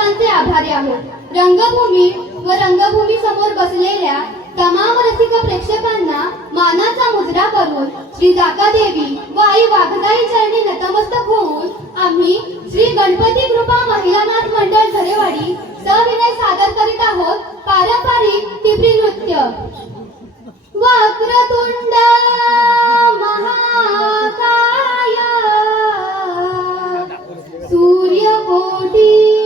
आयोजकांचे आभारी आहोत. रंगभूमी व रंगभूमी समोर बसलेल्या तमाम रसिक प्रेक्षकांना मानाचा मुजरा करून श्री जाकादेवी व आई वाघजाई चरणी नतमस्तक होऊन आम्ही श्री गणपती कृपा महिलानाथ मंडळ झरेवाडी सविनय सादर करीत आहोत. पारंपरिक टिपरी नृत्य. वक्रतुंड महाकाय. सूर्यकोटी